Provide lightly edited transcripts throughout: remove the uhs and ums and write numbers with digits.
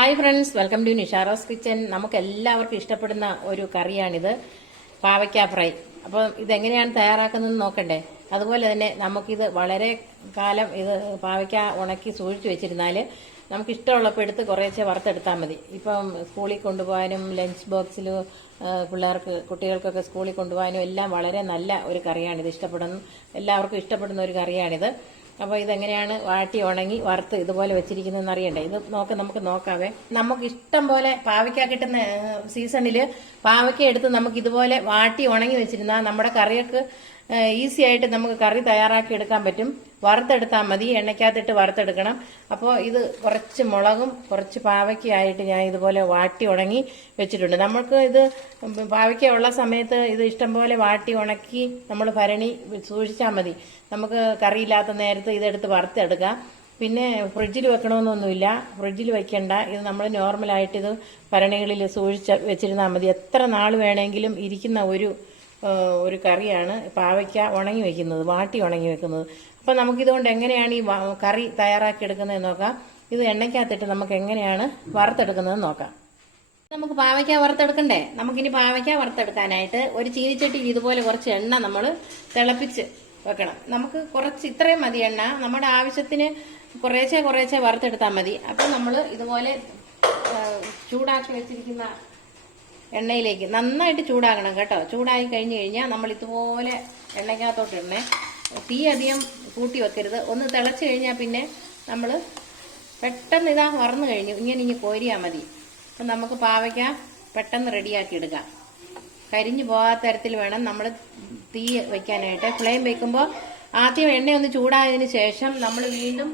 Hi friends, welcome to Nisharose kitchen. നമുക്ക് എല്ലാവർക്കും ഇഷ്ടപ്പെടുന്ന ഒരു കറിയാണിത്, പാവയ്ക്ക ഫ്രൈ. അപ്പോൾ ഇതെങ്ങനെയാണ് തയ്യാറാക്കുന്നതെന്ന് നോക്കണ്ടേ? അതുപോലെ തന്നെ നമുക്കിത് വളരെ കാലം ഇത് പാവയ്ക്ക ഉണക്കി സൂക്ഷിച്ചു വെച്ചിരുന്നാൽ നമുക്ക് ഇഷ്ടമുള്ളപ്പോൾ എടുത്ത് കുറേശ്ശെ വറുത്തെടുത്താൽ മതി. ഇപ്പം സ്കൂളിൽ കൊണ്ടുപോകാനും ലഞ്ച് ബോക്സിൽ കുട്ടികൾക്കൊക്കെ സ്കൂളിൽ കൊണ്ടുപോകാനും എല്ലാം വളരെ നല്ല ഒരു കറിയാണിത്. എല്ലാവർക്കും ഇഷ്ടപ്പെടുന്ന ഒരു കറിയാണിത്. അപ്പോൾ ഇതെങ്ങനെയാണ് വാട്ടി ഉണങ്ങി വറുത്ത് ഇതുപോലെ വെച്ചിരിക്കുന്നതെന്ന് അറിയണ്ടേ? ഇത് നമുക്ക് നോക്കാവേ. നമുക്ക് ഇഷ്ടം പോലെ പാവയ്ക്ക കിട്ടുന്ന സീസണിൽ പാവയ്ക്ക എടുത്ത് നമുക്ക് ഇതുപോലെ വാട്ടി ഉണങ്ങി വെച്ചിരുന്നാൽ നമ്മുടെ കറിയൊക്കെ ഈസി ആയിട്ട് നമുക്ക് കറി തയ്യാറാക്കി എടുക്കാൻ പറ്റും. വറുത്തെടുത്താൽ മതി, എണ്ണയ്ക്കകത്തിട്ട് വറുത്തെടുക്കണം. അപ്പോൾ ഇത് കുറച്ച് മുളകും കുറച്ച് പാവയ്ക്കയായിട്ട് ഞാൻ ഇതുപോലെ വാട്ടി ഉണങ്ങി വെച്ചിട്ടുണ്ട്. നമുക്ക് ഇത് പാവയ്ക്ക ഉള്ള സമയത്ത് ഇത് ഇഷ്ടംപോലെ വാട്ടി ഉണക്കി നമ്മൾ ഭരണി സൂക്ഷിച്ചാൽ മതി. നമുക്ക് കറിയില്ലാത്ത നേരത്ത് ഇതെടുത്ത് വറുത്തെടുക്കാം. പിന്നെ ഫ്രിഡ്ജിൽ വെക്കണമെന്നൊന്നുമില്ല, ഫ്രിഡ്ജിൽ വെക്കണ്ട. ഇത് നമ്മൾ നോർമലായിട്ട് ഇത് ഭരണികളിൽ സൂക്ഷിച്ച് വെച്ചിരുന്നാൽ മതി. എത്ര നാൾ വേണമെങ്കിലും ഇരിക്കുന്ന ഒരു കറിയാണ് പാവയ്ക്ക ഉണങ്ങി വെക്കുന്നത്, വാട്ടി ഉണങ്ങി വെക്കുന്നത്. അപ്പം നമുക്കിതുകൊണ്ട് എങ്ങനെയാണ് ഈ കറി തയ്യാറാക്കി എടുക്കുന്നതെന്ന് നോക്കാം. ഇത് എണ്ണയ്ക്കകത്തിട്ട് നമുക്ക് എങ്ങനെയാണ് വറുത്തെടുക്കുന്നതെന്ന് നോക്കാം. നമുക്ക് പാവയ്ക്ക വറുത്തെടുക്കണ്ടേ? നമുക്കിനി പാവയ്ക്ക വറുത്തെടുക്കാനായിട്ട് ഒരു ചീനിച്ചട്ടി ഇതുപോലെ കുറച്ച് എണ്ണ നമ്മൾ തിളപ്പിച്ച് വെക്കണം. നമുക്ക് കുറച്ച് ഇത്രയും മതി എണ്ണ, നമ്മുടെ ആവശ്യത്തിന് കുറേശ്ശെ വറുത്തെടുത്താൽ മതി. അപ്പം നമ്മൾ ഇതുപോലെ ചൂടാക്കി വെച്ചിരിക്കുന്ന എണ്ണയിലേക്ക് നന്നായിട്ട് ചൂടാകണം കേട്ടോ. ചൂടായി കഴിഞ്ഞ് കഴിഞ്ഞാൽ നമ്മൾ ഇതുപോലെ എണ്ണയ്ക്കകത്തോട്ട് ഇടണേ. തീ അധികം കൂട്ടി വെക്കരുത്. ഒന്ന് തിളച്ച് കഴിഞ്ഞാൽ പിന്നെ നമ്മൾ പെട്ടെന്ന് ഇതാ വറന്നു കഴിഞ്ഞു, ഇങ്ങനെ കോരിയാൽ മതി. അപ്പം നമുക്ക് പാവയ്ക്ക പെട്ടെന്ന് റെഡിയാക്കി എടുക്കാം. കരിഞ്ഞു പോകാത്ത തരത്തിൽ വേണം നമ്മൾ തീ വെക്കാനായിട്ട്. ഫ്ലെയിം വെക്കുമ്പോൾ ആദ്യം എണ്ണ ഒന്ന് ചൂടായതിനു ശേഷം നമ്മൾ വീണ്ടും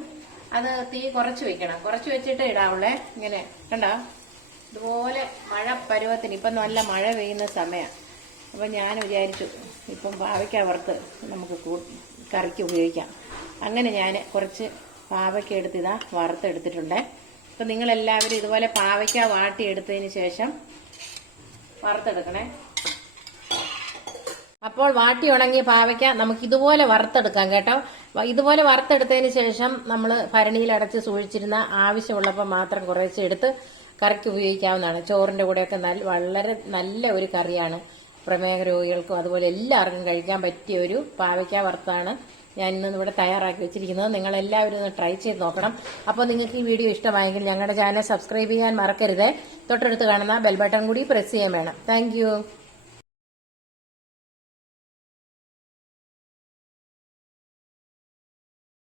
അത് തീ കുറച്ച് വെക്കണം. കുറച്ച് വെച്ചിട്ട് ഇടാവുള്ളേ. ഇങ്ങനെ കണ്ടോ, ഇതുപോലെ മഴ പരുവത്തിന് ഇപ്പം നല്ല മഴ പെയ്യുന്ന സമയം. അപ്പം ഞാൻ വിചാരിച്ചു ഇപ്പം പാവയ്ക്ക വറുത്ത് നമുക്ക് കറിക്ക് ഉപയോഗിക്കാം. അങ്ങനെ ഞാൻ കുറച്ച് പാവയ്ക്ക എടുത്തിതാ വറുത്തെടുത്തിട്ടുണ്ട്. അപ്പം നിങ്ങളെല്ലാവരും ഇതുപോലെ പാവയ്ക്ക വാട്ടിയെടുത്തതിന് ശേഷം വറുത്തെടുക്കണേ. അപ്പോൾ വാട്ടി ഉണങ്ങിയ പാവയ്ക്ക നമുക്ക് ഇതുപോലെ വറുത്തെടുക്കാം കേട്ടോ. ഇതുപോലെ വറുത്തെടുത്തതിന് ശേഷം നമ്മൾ ഭരണിയിൽ അടച്ച് സൂക്ഷിച്ചിരുന്ന ആവശ്യമുള്ളപ്പോൾ മാത്രം കുറേശ്ശെ എടുത്ത് കറിക്ക് ഉപയോഗിക്കാവുന്നതാണ്. ചോറിൻ്റെ കൂടെയൊക്കെ വളരെ നല്ല ഒരു കറിയാണ്. പ്രമേഹ രോഗികൾക്കും അതുപോലെ എല്ലാവർക്കും കഴിക്കാൻ പറ്റിയ ഒരു പാവയ്ക്ക വറുത്താണ് ഞാൻ ഇന്ന് ഇവിടെ തയ്യാറാക്കി വെച്ചിരിക്കുന്നത്. നിങ്ങളെല്ലാവരും ഒന്ന് ട്രൈ ചെയ്ത് നോക്കണം. അപ്പോൾ നിങ്ങൾക്ക് ഈ വീഡിയോ ഇഷ്ടമായെങ്കിൽ ഞങ്ങളുടെ ചാനൽ സബ്സ്ക്രൈബ് ചെയ്യാൻ മറക്കരുത്. തൊട്ടടുത്ത് കാണുന്ന ബെൽ ബട്ടൺ കൂടി പ്രസ് ചെയ്യാൻ വേണം. താങ്ക്